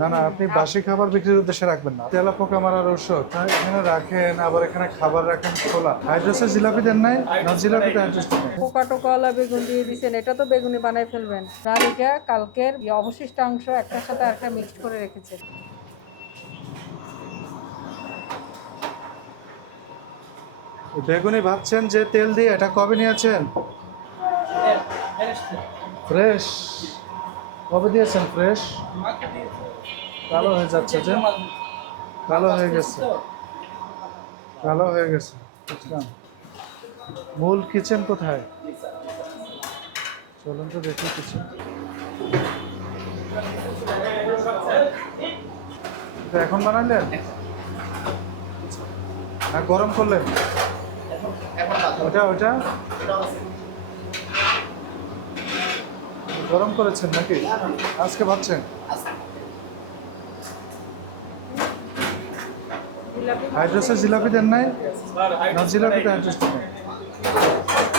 না না, আপনি বাসি খাবার বিক্রির উদ্দেশ্যে রাখবেন না। তেলা পোকা মারার ঔষধ এখানে রাখেন, আবার এখানে খাবার রাখেন খোলা। হাইড্রোসের জিলাপি দেন নাই? না, জিলাপিতে হাইড্রোস দেন। পোকা টোকাওয়ালা বেগুন দিয়ে দিচ্ছেন, এটা তো বেগুনি বানাই ফেলবেন। আর এটা কালকের অবশিষ্টাংশ একটার সাথে একটা মিক্সড করে রেখেছেন। বেগুনি ভাবছেন যে তেল দিয়ে, এটা কবে নিয়েছেন? ফ্রেশ? কবে দিয়েছেন ফ্রেশ? কালো হয়ে যাচ্ছে যে, কালো হয়ে গেছে, কালো হয়ে গেছে। বুঝলাম। মূল কিচেন কোথায়? চলুন তো দেখি কিচেন। এটা এখন বানালেন না গরম করলেন? ওটা ওটা গরম করেছেন নাকি আজকে ভাবছেন? হাইড্রোসের জিলাপি দেন নাই? না, জিলাপিতে হাইড্রোস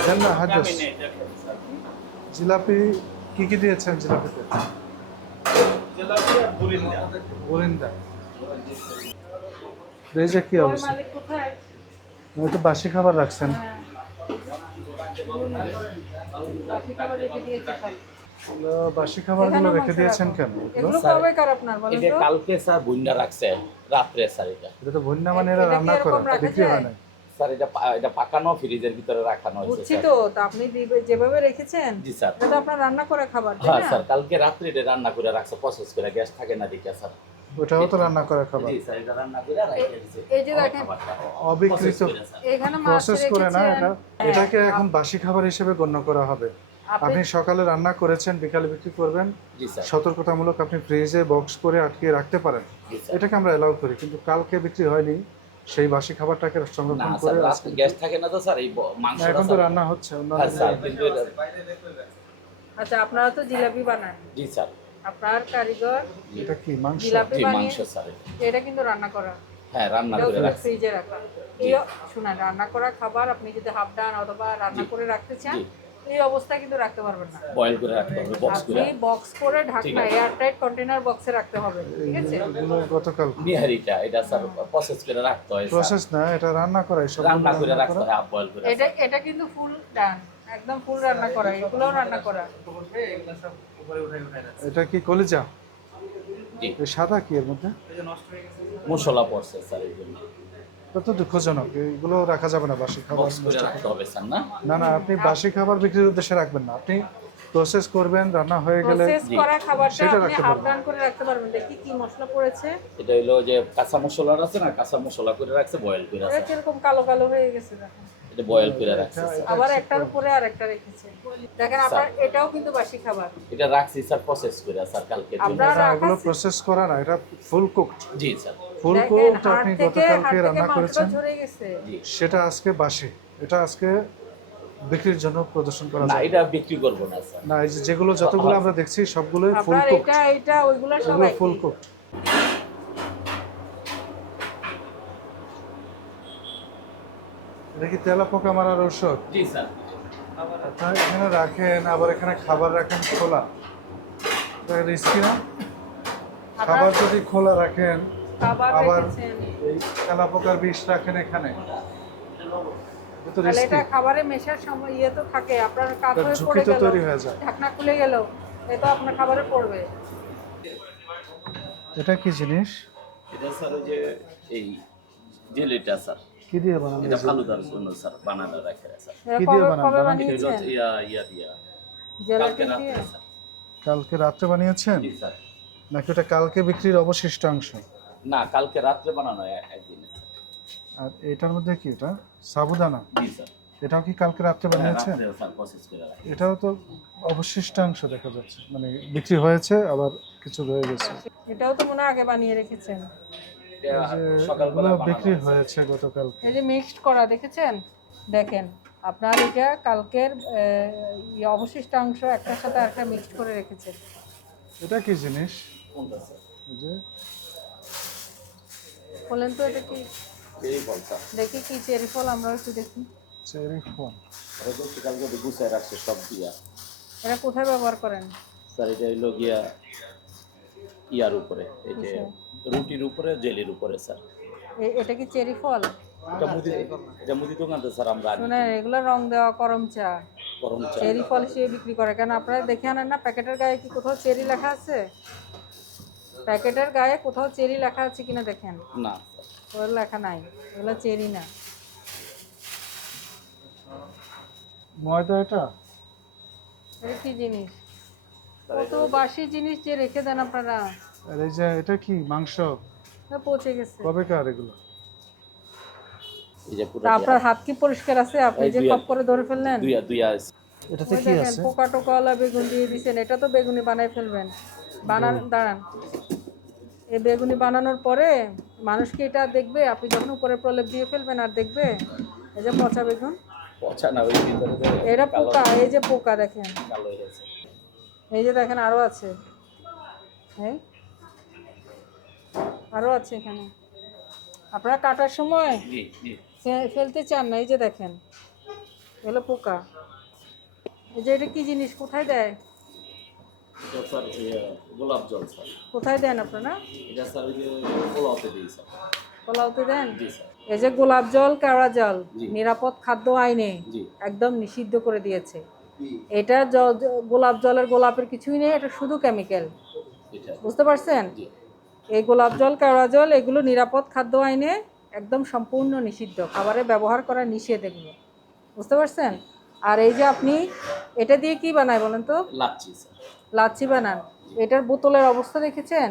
দেন না, হাইড্রোস। জিলাপি কি কি দিয়েছেন জিলাপিতে? বুরিন্দা। এই যে কি অবস্থা, তো বাসি খাবার রাখছেন। বাসি খাবারগুলো রেখে দিয়েছেন কেন? এগুলো কবে কার আপনার বলেন এটা তো? কালকে স্যার বন্যা রাখছে রাত্রে স্যার এটা তো বন্যা মানে এরা রান্না করে বিক্রি হয় না। স্যার এটা পাকানো ফ্রিজের ভিতরে রাখানো হয়েছে বুঝছি স্যার। তো, তা আপনি যেভাবে রেখেছেন জি স্যার। এটা তো আপনার রান্না করা খাবার, তাই হ্যাঁ না? স্যার, কালকে রাত্রে এটা রান্না করে রাখছে, প্রসেস করে, গ্যাস থাকে না দিকে স্যার। ওটাও তো রান্না করা খাবার। জি স্যার, এটা রান্না করে রাখে দিয়েছে। এই যে দেখেন অবিকৃত এখানে মাছ প্রসেস করে না রেখেছেন। এটা, এটাকে এখন বাসি খাবার হিসেবে গণ্য করা হবে। আপনি সকালে রান্না করেছেন, বিকালে বিক্রি করবেন, জি স্যার। সতর্কতামূলক আপনি ফ্রিজে বক্স করে আটকে রাখতে পারেন, জি স্যার। এটাকে আমরা অ্যালাউ করি। কিন্তু কালকে বিক্রি হয়নি, সেই বাসি খাবারটাকে না সংরক্ষণ স্যার, করে রাত্রে গ্যাস থাকে না তো স্যার, এই মাংস এখন তো রান্না হচ্ছে অন্যান্য হ্যাঁ স্যার, কিন্তু আচ্ছা, আপনারা তো জিলাপি বানান, জি স্যার। আপনার কারিগর এটা কি মাংস? জিলাপি জি বানিয়ে মাংস স্যার। এটা কিন্তু রান্না করা, হ্যাঁ রান্না করে রাখছে। ফ্রিজে রাখা। এই শুনেন, রান্না করা খাবার আপনি যদি হাফ ডান অথবা রান্না করে রাখতে চান, জি। এই অবস্থায় কিন্তু রাখতে পারবেন না। বয়েল করে রাখতে হবে, বক্স করে। আপনি বক্স করে ঢাকনা এয়ারটাইট কন্টেনার বক্সে রাখতে হবে, ঠিক আছে? এগুলো গতকাল বিহারিটা এটা স্যার প্রসেস করে রাখতে হয় স্যার। প্রসেস না, এটা রান্না করা, সব রান্না করে রাখতে হয়, হাফ বয়েল করে। এটা কিন্তু ফুল ডান, একদম ফুল রান্না করা, এগুলোও রান্না করা। এটা কি কলিজা? জি। এই সাদা কি এর মধ্যে? মশলা পড়ছে স্যার, এই জন্য এটা তো দুঃখজনক, এগুলো রাখা যাবে না বাসি খাবার। বক্স করে রাখতে হবে স্যার। না না না, আপনি বাসি খাবার বিক্রির উদ্দেশ্যে রাখবেন না। আপনি প্রসেস করবেন, রান্না হয়ে গেলে প্রসেস করা খাবারটা সেটা আপনি রাখতে হাফ পারবেন। ডান করে রাখতে পারবেন। দেখি কি মশলা পড়েছে। এটা হলো যে কাঁচা মশলা আছে না, কাঁচা মশলা করে রাখছে, বয়েল করে এটা আছে। কিরকম কালো কালো হয়ে গেছে দেখেন। এটা বয়েল করে রাখছে স্যার। আবার একটার উপরে আরেকটা রেখেছে দেখেন। আপনার এটাও কিন্তু বাসি খাবার। এটা রাখছি স্যার প্রসেস করে স্যার, কালকে জন্য। আপনার না, এগুলো প্রসেস করা না, এটা ফুল কুকড। জি স্যার। ফুল দেখেন, কুকড হাড় আপনি থেকে গতকালকে রান্না মাংস করেছেন, ঝরে গেছে। জি। সেটা আজকে বাসি, এটা আজকে বিক্রির জন্য প্রদর্শন করা না যায় এটা বিক্রি করব না স্যার। না। এই যে যেগুলো যতগুলো আমরা দেখছি সবগুলোই ফুল আপনার কুকড, এটা ওইগুলো এগুলো সবাই ফুল কুকড। এটা কি তেলা পোকা মারার ঔষধ? জি স্যার। আপনারা এখানে রাখেন, আবার এখানে খাবার রাখেন খোলা, এটা রিস্কি না? খাবার যদি খোলা রাখেন, খাবার আবার রেখেছেন, এই তেলা পোকার বিষ রাখেন এখানে, এটা তো তাহলে রিস্কি, এটা খাবারে মেশার সময় ইয়ে তো থাকে, আপনার কাত হয়ে ঝুঁকি পড়ে তো গেল, তৈরি হয়ে যায়। ঢাকনা খুলে গেল, এটা আপনার খাবারে পড়বে। এটা কি জিনিস? এটা স্যার ওই যে এই জেলিটা স্যার, কি দিয়ে বানানো? এটা ফালুদার জন্য স্যার বানানো রাখে স্যার। এটা কি দিয়ে কবে বানান? কবে বানান এটা হলো বানিয়েছেন? ইয়া দিয়া কালকে জেলাটিন দিয়ে? রাত্রে স্যার। কালকে রাত্রে বানিয়েছেন জি স্যার। নাকি ওটা কালকে বিক্রির অবশিষ্টাংশ? না কালকে রাত্রে বানানো একদিনে স্যার। আর এটার মধ্যে কি, এটা সাবুদানা? জি স্যার। এটাও কি কালকে রাত্রে বানিয়েছেন? রাত্রে স্যার প্রসেস করে রাখে। এটাও তো অবশিষ্টাংশ দেখা যাচ্ছে, মানে বিক্রি হয়েছে আবার কিছু রয়ে গেছে। এটাও তো মনে হয় আগে বানিয়ে রেখেছেন। এটা যে সকালবেলা এগুলো বিক্রি বানানো হয়েছে গতকাল। এই যে মিক্সড করা দেখেছেন, দেখেন আপনার এটা কালকের অবশিষ্টাংশ একটার সাথে একটা মিক্সড করে রেখেছেন। এটা কি জিনিস? কোনটা স্যার? এই যে বলেন তো এটা কি? এই ফল স্যার। দেখি কি চেরি ফল, আমরা একটু দেখি। চেরি ফল। এটা তো কালকে গুছায় রাখছে সব দিয়া। এটা কোথায় ব্যবহার করেন? স্যার এটা হলো গিয়া ইয়ার উপরে, এই যে কিসে? রুটির উপরে, জেলির উপরে স্যার। এটা কি চেরি ফল? এটা মুদি দোকানতে স্যার আমরা আনি। শুনেন, এগুলো রং দেওয়া করম চা, গরম চা। চেরি ফল হিসেবে বিক্রি করে। কেন আপনারা দেখে আনেন না প্যাকেটের গায়ে কি কোথাও চেরি লেখা আছে? প্যাকেটের গায়ে কোথাও চেরি লেখা আছে কিনা দেখেন, না ওর লেখা নাই, এগুলো চেরি না। ময়দা এটা এটা কি জিনিস? কত বাসি জিনিস যে রেখে দেন আপনারা। আর এই যে এটা কি মাংস? পচে গেছে। কবেকার এগুলো? এই যে পুরো তা আপনার হাত কি পরিষ্কার আছে? আপনি যে কপ করে ধরে ফেললেন। দুইয়া আছে। এটাতে ওই কি দেখেন আছে? পোকা টোকাওয়ালা বেগুন দিয়ে দিচ্ছেন, এটা তো বেগুনি বানাই ফেলবেন। দাঁড়ান, এই বেগুনি বানানোর পরে মানুষ কি এটা দেখবে? আপনি যখন উপরে প্রলেপ দিয়ে ফেলবেন আর দেখবে? এই যে পচা বেগুন, পচা না, ওই ভিতরে যে এটা পোকা, এই যে পোকা দেখেন, কালো হয়ে গেছে। এই যে দেখেন আরো আছে, এই আরো আছে এখানে। আপনারা কাটার সময় জি জি। ফেলতে চান না, এই যে দেখেন এগুলো পোকা। এই যে এটা কি জিনিস, কোথায় দেয়? এটা স্যার গোলাপ জল স্যার। কোথায় দেন আপনারা? এটা স্যার ওই যে পোলাওতে দিই স্যার। পোলাওতে দেন? জি স্যার। এই যে গোলাপ জল, কেওড়া জল জি। নিরাপদ খাদ্য আইনে জি। একদম নিষিদ্ধ করে দিয়েছে। এটা গোলাপ জলের গোলাপের কিছুই নেই, এটা শুধু কেমিক্যাল। এটা বুঝতে পারছেন? জি। এই গোলাপ জল, কেওড়া জল এগুলো নিরাপদ খাদ্য আইনে একদম সম্পূর্ণ নিষিদ্ধ, খাবারে ব্যবহার করা নিষেধ এগুলো। বুঝতে পারছেন? আর এই যে আপনি এটা দিয়ে কি বানায় বলেন তো? লাচ্ছি স্যার। লাচ্ছি বানান। এটার বোতলের অবস্থা দেখেছেন?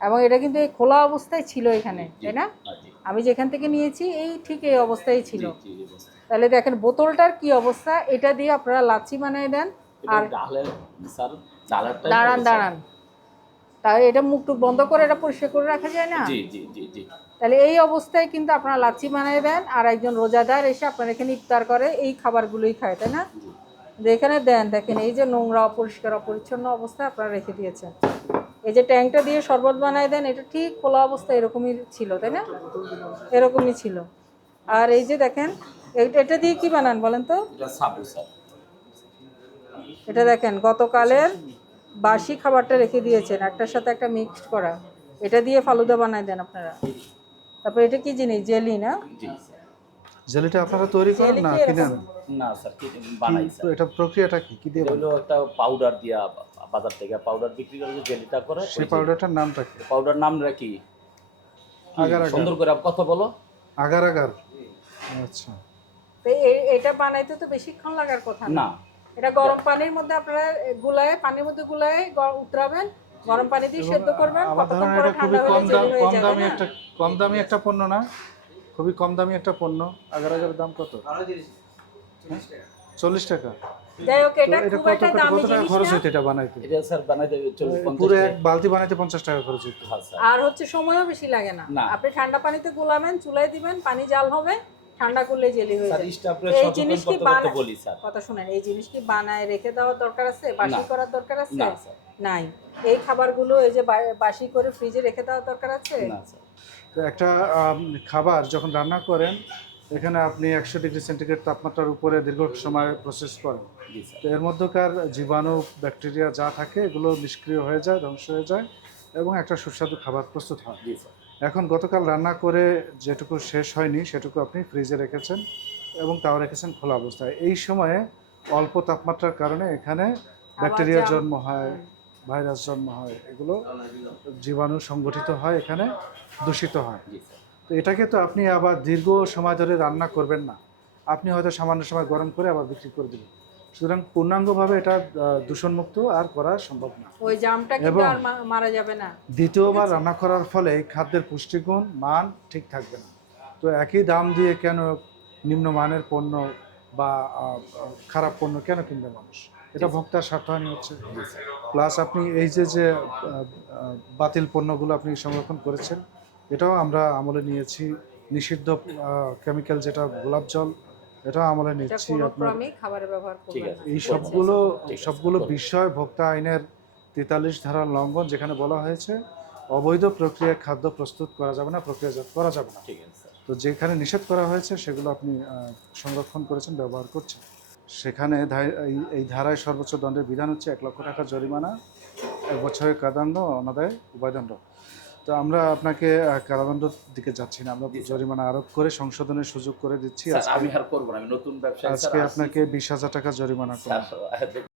এবং এটা কিন্তু এই খোলা অবস্থায় ছিল এখানে, তাই না? জি আমি যেখান থেকে নিয়েছি এই ঠিক এই অবস্থায় ছিল। জি জি বস। তাহলে দেখেন বোতলটার কি অবস্থা। এটা দিয়ে আপনারা লাচ্ছি বানিয়ে দেন। আর ডালের স্যার, ডালেরটা দাঁড়ান, তাহলে এটা মুখটুক বন্ধ করে এটা পরিষ্কার করে রাখা যায় না? জি জি জি জি। তাহলে এই অবস্থায় কিন্তু আপনারা লাচ্ছি বানিয়ে দেন, আর একজন রোজাদার এসে আপনার এখানে ইফতার করে এই খাবারগুলোই খায়, তাই না? যে এখানে দেন, দেখেন এই যে নোংরা, অপরিষ্কার, অপরিচ্ছন্ন অবস্থায় আপনারা রেখে দিয়েছেন। এই যে ট্যাঙ্কটা দিয়ে শরবত বানায় দেন, এটা ঠিক খোলা অবস্থা এরকমই ছিল, তাই না? এরকমই ছিল। আর এই যে দেখেন এটা দিয়ে কি বানান বলেন তো? এটা সাবু স্যার। এটা দেখেন গতকালের বাসি খাবারটা রেখে দিয়েছেন, একটার সাথে একটা মিক্সড করা। এটা দিয়ে ফালুদা বানায় দেন আপনারা। তারপর এটা কি জিনিস? জেলি না? জি। জেলিটা আপনারা তৈরি করেন জেলি না কি কিনে এরকম? আনেন? না স্যার, কি বানাই স্যার। এটা প্রক্রিয়াটা কি কি দিয়ে এটা বানান? হলো একটা পাউডার দিয়া বাজার থেকে পাউডার বিক্রি করে যে জেলিটা করে, সেই পাউডারটার নামটা কি? পাউডার নাম রাখি আগার আগার। সুন্দর করে কথা বলো। Agar agar. আচ্ছা। তো এটা বানাইতে তো বেশিক্ষণ লাগার কথা না। না এটা গরম পানির মধ্যে আপনারা পানির মধ্যে গুলায় উতরাবেন, গরম পানি দিয়ে সেদ্ধ করবেন, আমার কতক্ষণ ধারণা পরে এটা খুবই ঠান্ডা হলে জেলি হয়ে যাবে না? কম দামি একটা পণ্য না, খুবই কম দামি একটা পণ্য। আগার আগারের দাম কত? 40 টাকা। যাই হোক, এটা এটা খুব একটা দামি কত টাকা জিনিস খরচ না। হইতো এটা বানাইতে? এটা স্যার বানাইতে 40-50 পুরো এক টাকা। বালতি বানাইতে 50 টাকা খরচ হইতো। হ্যাঁ স্যার। আর হচ্ছে সময়ও বেশি লাগে না। না। আপনি ঠান্ডা পানিতে গোলাবেন, চুলায় দিবেন, পানি জাল হবে, ঠান্ডা করলে জেলি হয়ে স্যার যাবে। স্টাফরে এই সচেতন জিনিস কি করতে বলি স্যার। কথা শুনেন, এই জিনিস কি বানায় রেখে দেওয়ার দরকার আছে? বাসি না। করার দরকার আছে? না, স্যার। নাই। এই খাবারগুলো এই যে বাসি করে ফ্রিজে রেখে দেওয়ার দরকার আছে? না স্যার। তো একটা খাবার যখন রান্না করেন, এখানে আপনি 100 ডিগ্রি সেন্টিগ্রেড তাপমাত্রার উপরে দীর্ঘ সময় প্রসেস করেন। জি স্যার। তো এর মধ্যকার জীবাণু, ব্যাকটেরিয়া যা থাকে এগুলো নিষ্ক্রিয় হয়ে যায়, ধ্বংস হয়ে যায় এবং একটা সুস্বাদু খাবার প্রস্তুত হয়। জি স্যার। এখন গতকাল রান্না করে যেটুকু শেষ হয়নি সেটুকু আপনি ফ্রিজে রেখেছেন এবং তাও রেখেছেন খোলা অবস্থায়। এই সময়ে অল্প তাপমাত্রার কারণে এখানে ব্যাকটেরিয়ার জন্ম হয়, ভাইরাস জন্ম হয়, এগুলো জীবাণু সংগঠিত হয়, এখানে দূষিত হয়। জি স্যার। তো এটাকে তো আপনি আবার দীর্ঘ সময় ধরে রান্না করবেন না, আপনি হয়তো সামান্য সময় গরম করে আবার বিক্রি করে দেবেন। সুতরাং পূর্ণাঙ্গভাবে এটা দূষণমুক্ত আর করা সম্ভব না। ওই জামটা কিন্তু এবং আর মারা যাবে না। দ্বিতীয়বার রান্না করার ফলে এই খাদ্যের পুষ্টিগুণ মান ঠিক থাকবে না। তো একই দাম দিয়ে কেন নিম্নমানের পণ্য বা খারাপ পণ্য কেন কিনবে মানুষ? এটা ভোক্তার স্বার্থহানি হচ্ছে। প্লাস আপনি এই যে বাতিল পণ্যগুলো আপনি সংরক্ষণ করেছেন, এটাও আমরা আমলে নিয়েছি। নিষিদ্ধ কেমিক্যাল যেটা গোলাপ জল, এটাও আমলে এটা নিচ্ছি। কোনো আপনার ক্রমেই খাবারে ব্যবহার ঠিক করবেন আছে। না। এই ঠিক আছে। সবগুলো বিষয় ভোক্তা আইনের 43 ধারার লঙ্ঘন, যেখানে বলা হয়েছে অবৈধ প্রক্রিয়ায় খাদ্য প্রস্তুত করা যাবে না, প্রক্রিয়াজাত করা যাবে না। ঠিক আছে স্যার। তো যেখানে নিষেধ করা হয়েছে সেগুলো আপনি সংরক্ষণ করেছেন, ব্যবহার করছেন, সেখানে এই ধারায় সর্বোচ্চ দণ্ডের বিধান হচ্ছে 1 লক্ষ টাকা জরিমানা 1 বছরের কারাদণ্ড অনাদায় উভয়দণ্ড। তো আমরা আপনাকে কারাদণ্ডের দিকে যাচ্ছি না, আমরা জরিমানা আরোপ করে সংশোধনের সুযোগ করে দিচ্ছি। স্যার আমি আর করবো না, আমি নতুন ব্যবসায়ী আজকে আপনাকে 20,000 টাকা জরিমানা করব। স্যার